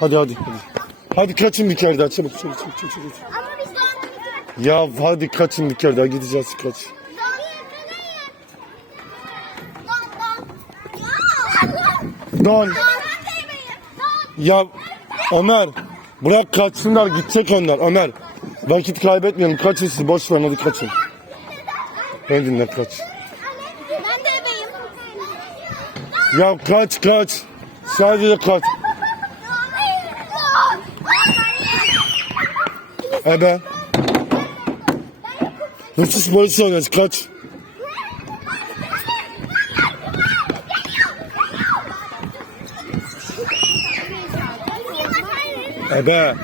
Hadi hadi hadi. Hadi kaçın bir kere daha çabuk çabuk çabuk çabuk. çabuk. Ama biz Ya hadi kaçın bir kere daha gideceğiz kaç. Don. Ya Ömer bırak kaçsınlar gidecek onlar Ömer. Vakit kaybetmeyelim kaçın siz boş verin hadi kaçın. Ben dinle kaç. Ben de ebeyim. Ya kaç kaç. Sadece kaç. Ebe. Hırsız polis oynayacağız kaç. Ebe.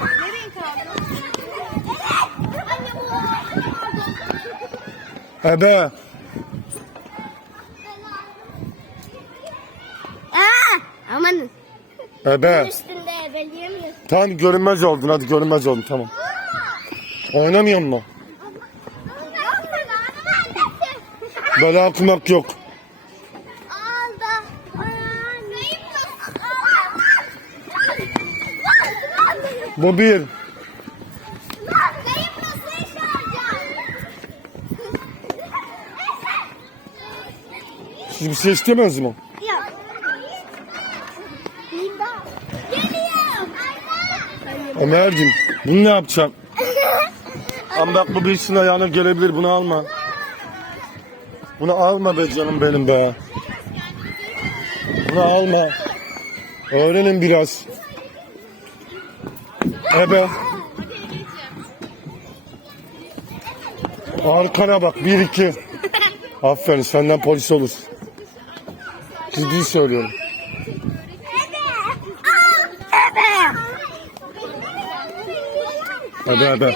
Ebe. Aa, aman Ebe. üstünde ebeleyemiyorsun. Tamam görünmez oldun hadi görünmez oldun tamam. Oynamıyor mu? Böyle okumak yok. Bu bir. Siz bir şey istemez mi? Ömer'cim bunu ne yapacağım? Ama bak bu birisinin ayağına gelebilir bunu alma. Bunu alma be canım benim be. Bunu alma. Öğrenin biraz. Ebe. Arkana bak bir iki. Aferin senden polis olur. Ciddi söylüyorum. Ebe ebe.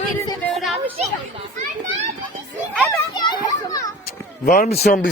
Var mı sen bir